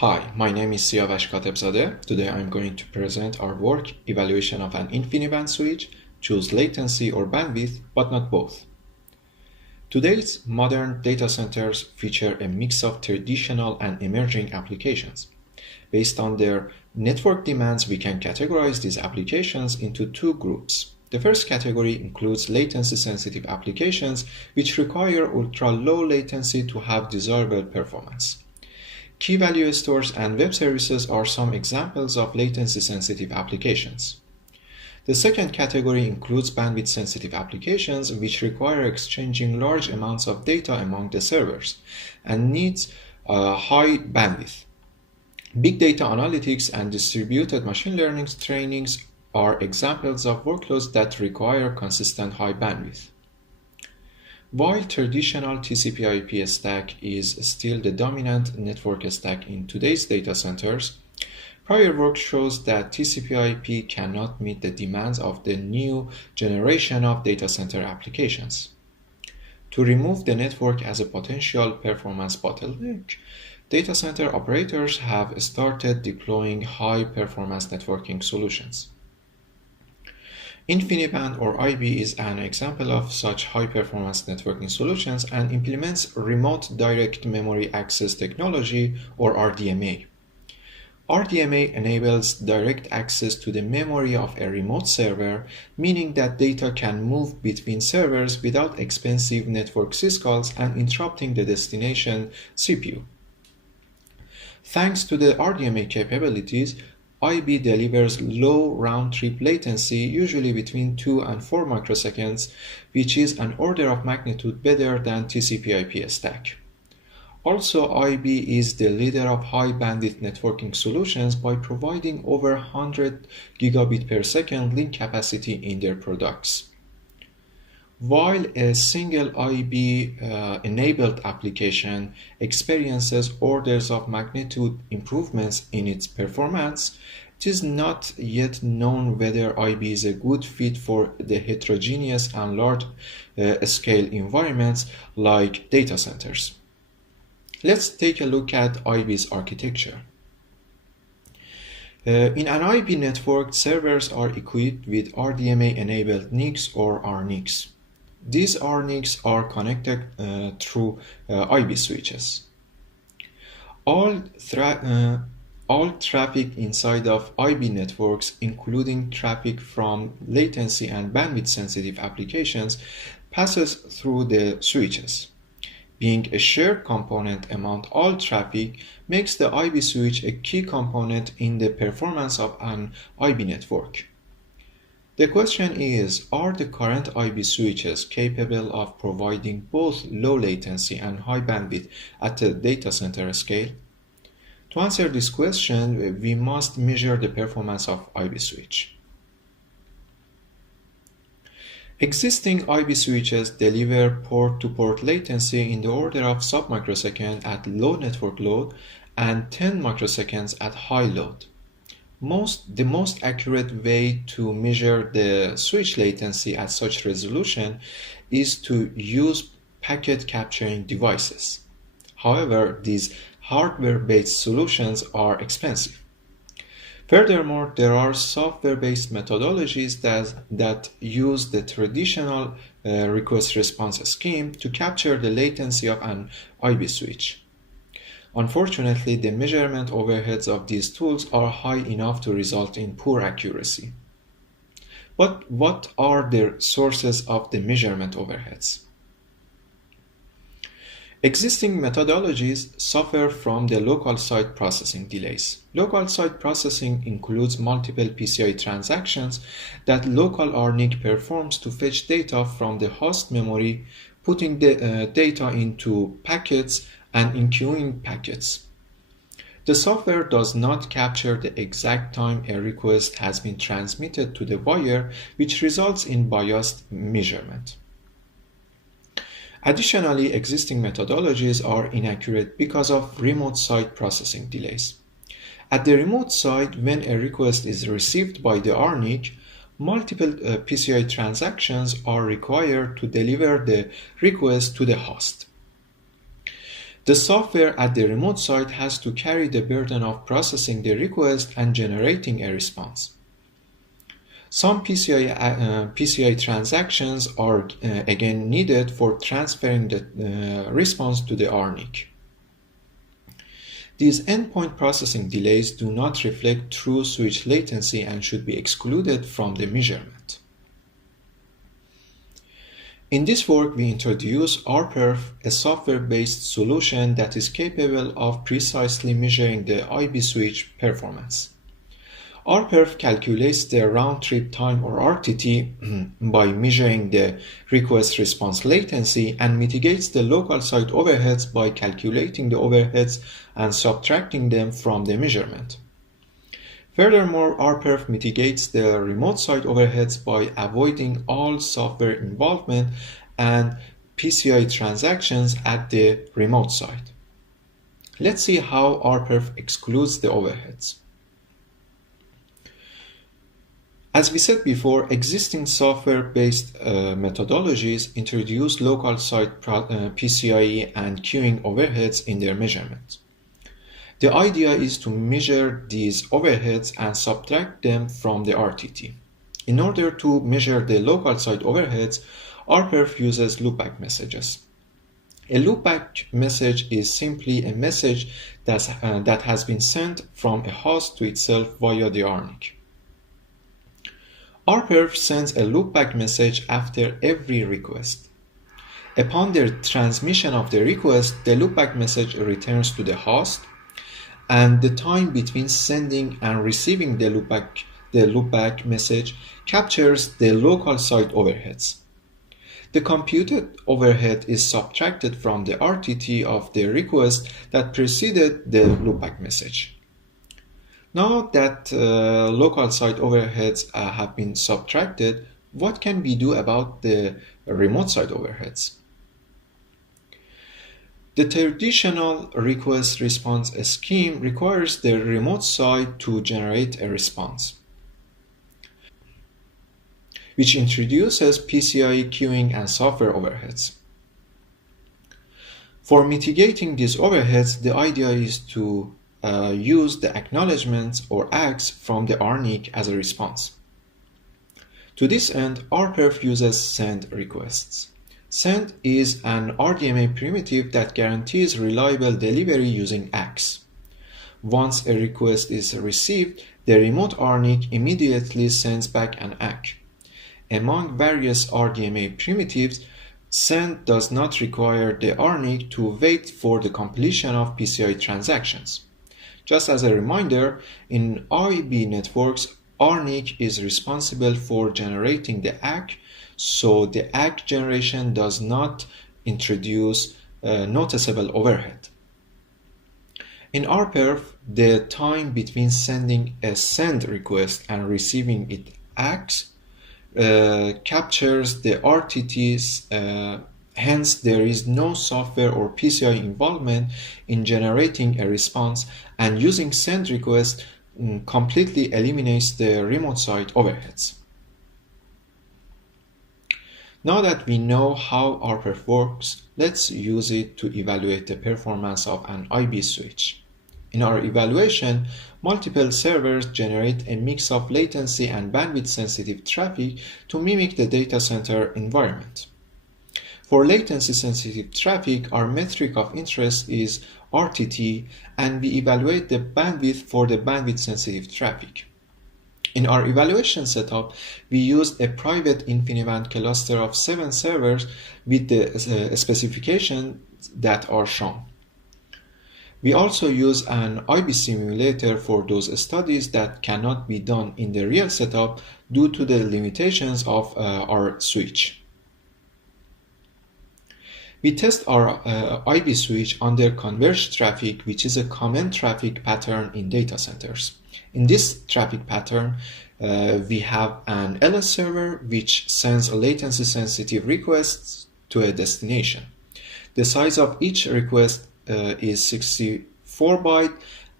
Hi, my name is Siavash Katebzadeh. Today I'm going to present our work, evaluation of an InfiniBand switch, choose latency or bandwidth, but not both. Today's modern data centers feature a mix of traditional and emerging applications. Based on their network demands, we can categorize these applications into two groups. The first category includes latency-sensitive applications, which require ultra-low latency to have desirable performance. Key value stores and web services are some examples of latency-sensitive applications. The second category includes bandwidth-sensitive applications, which require exchanging large amounts of data among the servers and needs high bandwidth. Big data analytics and distributed machine learning trainings are examples of workloads that require consistent high bandwidth. While traditional TCP/IP stack is still the dominant network stack in today's data centers, prior work shows that TCP/IP cannot meet the demands of the new generation of data center applications. To remove the network as a potential performance bottleneck, data center operators have started deploying high-performance networking solutions. InfiniBand or IB is an example of such high-performance networking solutions and implements remote direct memory access technology or RDMA. RDMA enables direct access to the memory of a remote server, meaning that data can move between servers without expensive network syscalls and interrupting the destination CPU. Thanks to the RDMA capabilities, IB delivers low round-trip latency, usually between 2 and 4 microseconds, which is an order of magnitude better than TCP/IP stack. Also, IB is the leader of high-bandwidth networking solutions by providing over 100 gigabit per second link capacity in their products. While a single IB-enabled application experiences orders of magnitude improvements in its performance, it is not yet known whether IB is a good fit for the heterogeneous and large-scale environments like data centers. Let's take a look at IB's architecture. In an IB network, servers are equipped with RDMA-enabled NICs or RNICs. These RNICs are connected through IB switches. All traffic inside of IB networks, including traffic from latency and bandwidth-sensitive applications, passes through the switches. Being a shared component among all traffic makes the IB switch a key component in the performance of an IB network. The question is, are the current IB switches capable of providing both low latency and high bandwidth at the data center scale? To answer this question, we must measure the performance of IB switch. Existing IB switches deliver port-to-port latency in the order of sub-microsecond at low network load and 10 microseconds at high load. The most accurate way to measure the switch latency at such resolution is to use packet capturing devices. However, these hardware-based solutions are expensive. Furthermore, there are software-based methodologies that use the traditional request-response scheme to capture the latency of an IB switch. Unfortunately, the measurement overheads of these tools are high enough to result in poor accuracy. But what are the sources of the measurement overheads? Existing methodologies suffer from the local site processing delays. Local site processing includes multiple PCI transactions that local RNIC performs to fetch data from the host memory, putting the data into packets and enqueuing packets. The software does not capture the exact time a request has been transmitted to the buyer, which results in biased measurement. Additionally, existing methodologies are inaccurate because of remote site processing delays. At the remote site, when a request is received by the RNIC, multiple PCI transactions are required to deliver the request to the host. The software at the remote site has to carry the burden of processing the request and generating a response. Some PCI transactions are again needed for transferring the response to the RNIC. These endpoint processing delays do not reflect true switch latency and should be excluded from the measurement. In this work, we introduce RPerf, a software-based solution that is capable of precisely measuring the IB switch performance. RPerf calculates the round-trip time or RTT by measuring the request-response latency and mitigates the local site overheads by calculating the overheads and subtracting them from the measurement. Furthermore, RPerf mitigates the remote site overheads by avoiding all software involvement and PCI transactions at the remote site. Let's see how RPerf excludes the overheads. As we said before, existing software-based methodologies introduce local site PCIe and queuing overheads in their measurement. The idea is to measure these overheads and subtract them from the RTT. In order to measure the local site overheads, RPerf uses loopback messages. A loopback message is simply a message that has been sent from a host to itself via the RNIC. RPerf sends a loopback message after every request. Upon the transmission of the request, the loopback message returns to the host, and the time between sending and receiving the loopback message captures the local site overheads. The computed overhead is subtracted from the RTT of the request that preceded the loopback message. Now that local site overheads have been subtracted, what can we do about the remote site overheads? The traditional request-response scheme requires the remote site to generate a response, which introduces PCI queuing and software overheads. For mitigating these overheads, the idea is to use the acknowledgements or ACKs from the RNIC as a response. To this end, RPerf uses send requests. Send is an RDMA primitive that guarantees reliable delivery using ACKs. Once a request is received, the remote RNIC immediately sends back an ACK. Among various RDMA primitives, send does not require the RNIC to wait for the completion of PCI transactions. Just as a reminder, in IB networks, RNIC is responsible for generating the ACK, so the ACK generation does not introduce noticeable overhead. In RPerf, the time between sending a send request and receiving its ACKs captures the RTTs, hence there is no software or PCI involvement in generating a response, and using send request completely eliminates the remote site overheads. Now that we know how RPerf works, let's use it to evaluate the performance of an IB switch. In our evaluation, multiple servers generate a mix of latency and bandwidth sensitive traffic to mimic the data center environment. For latency sensitive traffic, our metric of interest is RTT, and we evaluate the bandwidth for the bandwidth sensitive traffic. In our evaluation setup, we used a private InfiniBand cluster of 7 servers with the specifications that are shown. We also use an IB simulator for those studies that cannot be done in the real setup due to the limitations of our switch. We test our IB switch under converged traffic, which is a common traffic pattern in data centers. In this traffic pattern, we have an LS server which sends latency-sensitive requests to a destination. The size of each request is 64 bytes,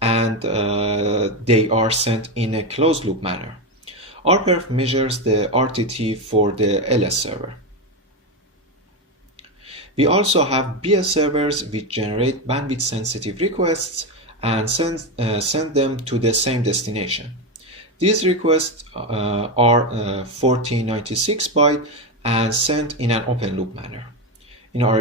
and they are sent in a closed-loop manner. RPerf measures the RTT for the LS server. We also have BS servers which generate bandwidth sensitive requests and send them to the same destination. These requests are 4096 byte and sent in an open loop manner. In our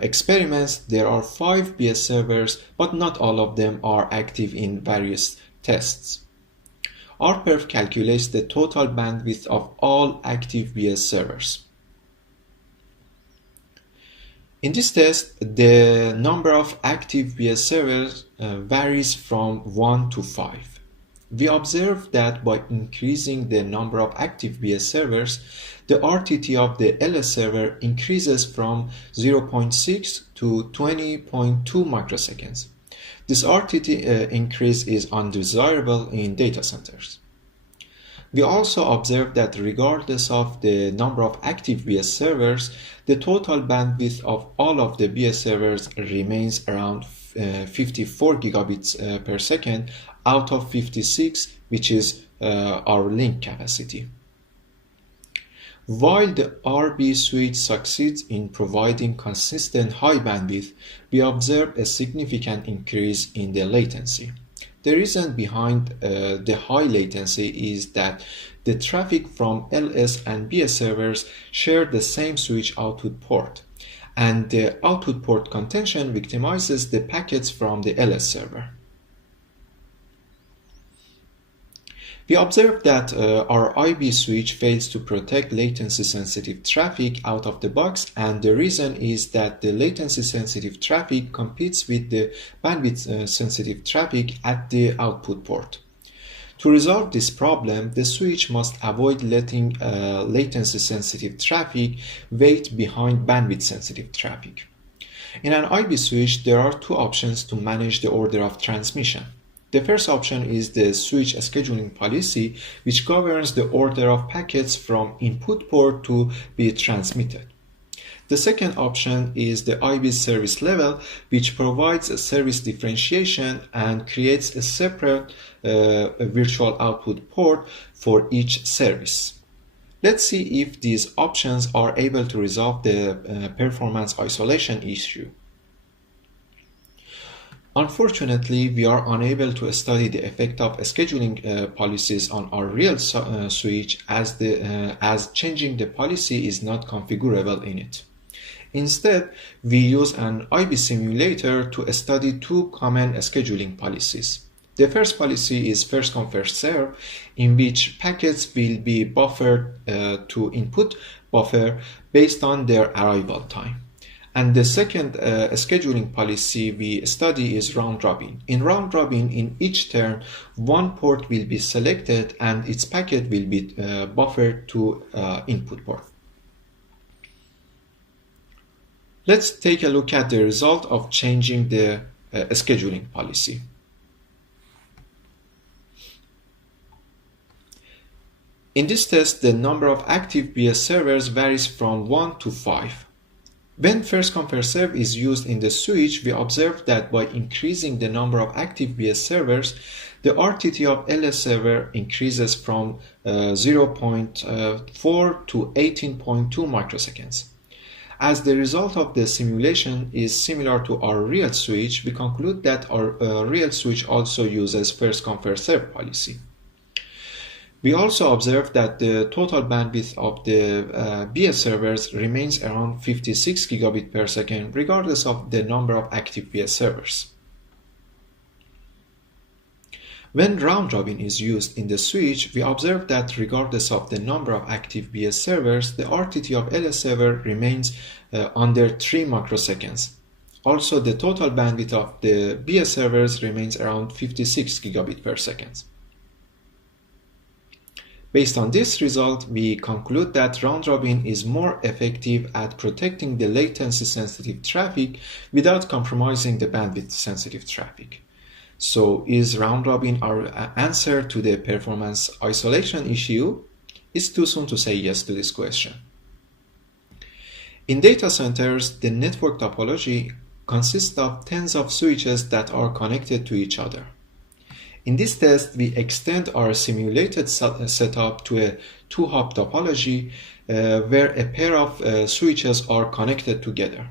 experiments, there are 5 BS servers, but not all of them are active in various tests. RPerf calculates the total bandwidth of all active BS servers. In this test, the number of active BS servers varies from 1 to 5. We observed that by increasing the number of active BS servers, the RTT of the LS server increases from 0.6 to 20.2 microseconds. This RTT increase is undesirable in data centers. We also observed that regardless of the number of active BS servers, the total bandwidth of all of the BS servers remains around 54 gigabits per second out of 56, which is our link capacity. While the RB switch succeeds in providing consistent high bandwidth, we observe a significant increase in the latency. The reason behind the high latency is that the traffic from LS and BS servers share the same switch output port, and the output port contention victimizes the packets from the LS server. We observed that our IB switch fails to protect latency-sensitive traffic out of the box, and the reason is that the latency-sensitive traffic competes with the bandwidth-sensitive traffic at the output port. To resolve this problem, the switch must avoid letting latency-sensitive traffic wait behind bandwidth-sensitive traffic. In an IB switch, there are two options to manage the order of transmission. The first option is the switch scheduling policy, which governs the order of packets from input port to be transmitted. The second option is the IB service level, which provides a service differentiation and creates a separate virtual output port for each service. Let's see if these options are able to resolve the performance isolation issue. Unfortunately, we are unable to study the effect of scheduling policies on our real switch as changing the policy is not configurable in it. Instead, we use an IB simulator to study two common scheduling policies. The first policy is first come first serve, in which packets will be buffered to input buffer based on their arrival time. And the second scheduling policy we study is round robin. In round robin, in each turn, one port will be selected and its packet will be buffered to input port. Let's take a look at the result of changing the scheduling policy. In this test, the number of active BS servers varies from 1 to 5. When first come first serve is used in the switch, we observe that by increasing the number of active BS servers, the RTT of LS server increases from 0.4 to 18.2 microseconds. As the result of the simulation is similar to our real switch, we conclude that our real switch also uses first come first serve policy. We also observe that the total bandwidth of the BS servers remains around 56 gigabit per second regardless of the number of active BS servers. When round robin is used in the switch, we observe that regardless of the number of active BS servers, the RTT of LS server remains under 3 microseconds. Also, the total bandwidth of the BS servers remains around 56 gigabit per second. Based on this result, we conclude that round robin is more effective at protecting the latency-sensitive traffic without compromising the bandwidth-sensitive traffic. So, is round robin our answer to the performance isolation issue? It's too soon to say yes to this question. In data centers, the network topology consists of tens of switches that are connected to each other. In this test, we extend our simulated setup to a two-hop topology where a pair of switches are connected together.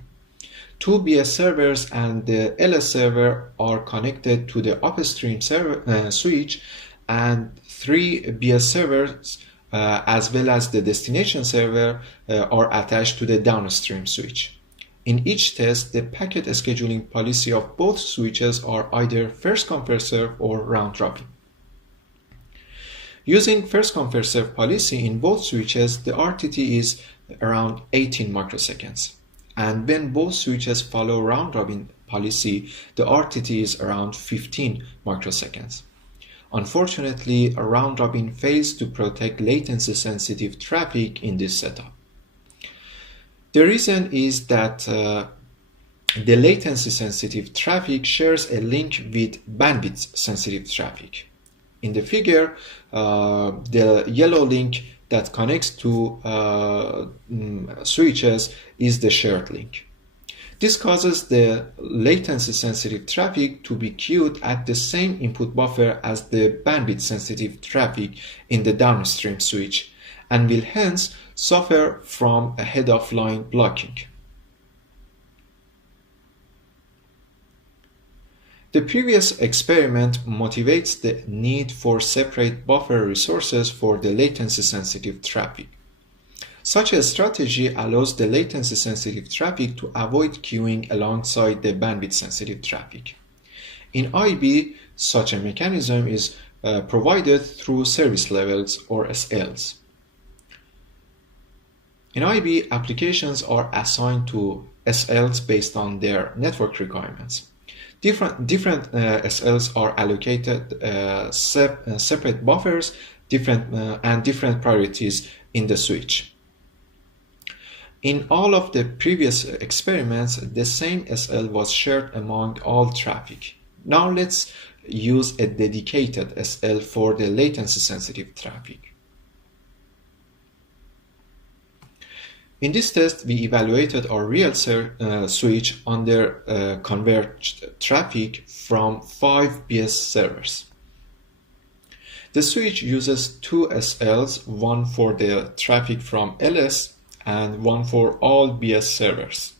Two BS servers and the LS server are connected to the upstream switch, and three BS servers as well as the destination server are attached to the downstream switch. In each test, the packet scheduling policy of both switches are either first come first serve or round robin. Using first come first serve policy in both switches, the RTT is around 18 microseconds. And when both switches follow round robin policy, the RTT is around 15 microseconds. Unfortunately, a round robin fails to protect latency sensitive traffic in this setup. The reason is that the latency sensitive traffic shares a link with bandwidth sensitive traffic. In the figure, the yellow link that connects to switches is the shared link. This causes the latency sensitive traffic to be queued at the same input buffer as the bandwidth sensitive traffic in the downstream switch, and will hence suffer from a head-of-line blocking. The previous experiment motivates the need for separate buffer resources for the latency-sensitive traffic. Such a strategy allows the latency-sensitive traffic to avoid queuing alongside the bandwidth-sensitive traffic. In IB, such a mechanism is provided through service levels or SLs. In IB, applications are assigned to SLs based on their network requirements. Different SLs are allocated separate buffers, different priorities in the switch. In all of the previous experiments, the same SL was shared among all traffic. Now let's use a dedicated SL for the latency-sensitive traffic. In this test, we evaluated our real switch under converged traffic from 5 BS servers. The switch uses two SLs, one for the traffic from LS and one for all BS servers.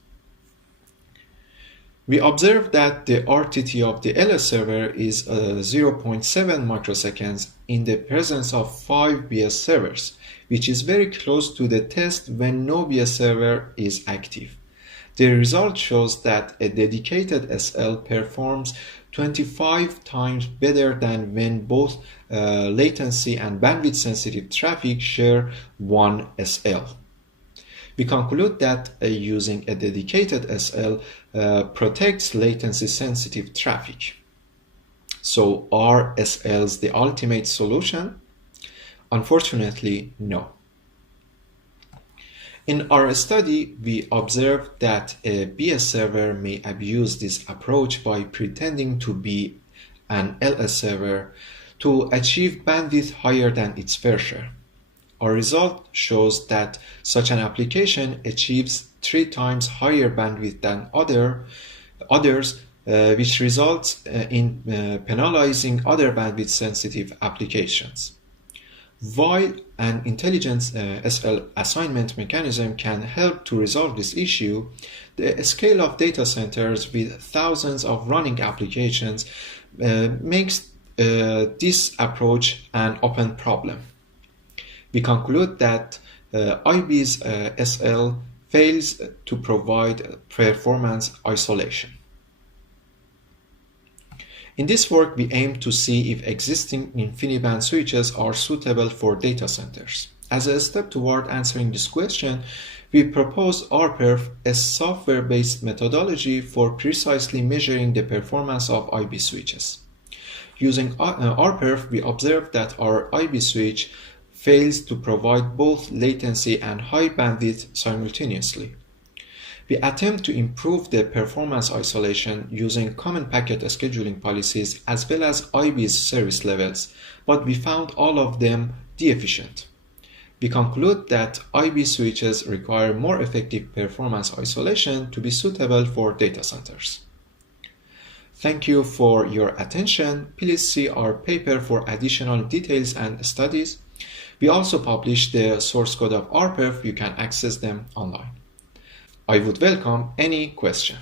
We observed that the RTT of the LS server is 0.7 microseconds in the presence of 5 BS servers, which is very close to the test when no BS server is active. The result shows that a dedicated SL performs 25 times better than when both latency and bandwidth sensitive traffic share one SL. We conclude that using a dedicated SL protects latency sensitive traffic. So are SLs the ultimate solution? Unfortunately, no. In our study, we observed that a BS server may abuse this approach by pretending to be an LS server to achieve bandwidth higher than its fair share. Our result shows that such an application achieves 3 times higher bandwidth than others, which results in penalizing other bandwidth-sensitive applications. While an intelligent SL assignment mechanism can help to resolve this issue, the scale of data centers with thousands of running applications makes this approach an open problem. We conclude that IB's SL fails to provide performance isolation. In this work, we aim to see if existing InfiniBand switches are suitable for data centers. As a step toward answering this question, we propose RPerf, a software-based methodology for precisely measuring the performance of IB switches. Using RPerf, we observe that our IB switch fails to provide both latency and high bandwidth simultaneously. We attempt to improve the performance isolation using common packet scheduling policies as well as IB's service levels, but we found all of them deficient. We conclude that IB switches require more effective performance isolation to be suitable for data centers. Thank you for your attention. Please see our paper for additional details and studies. We also publish the source code of RPerf. You can access them online. I would welcome any question.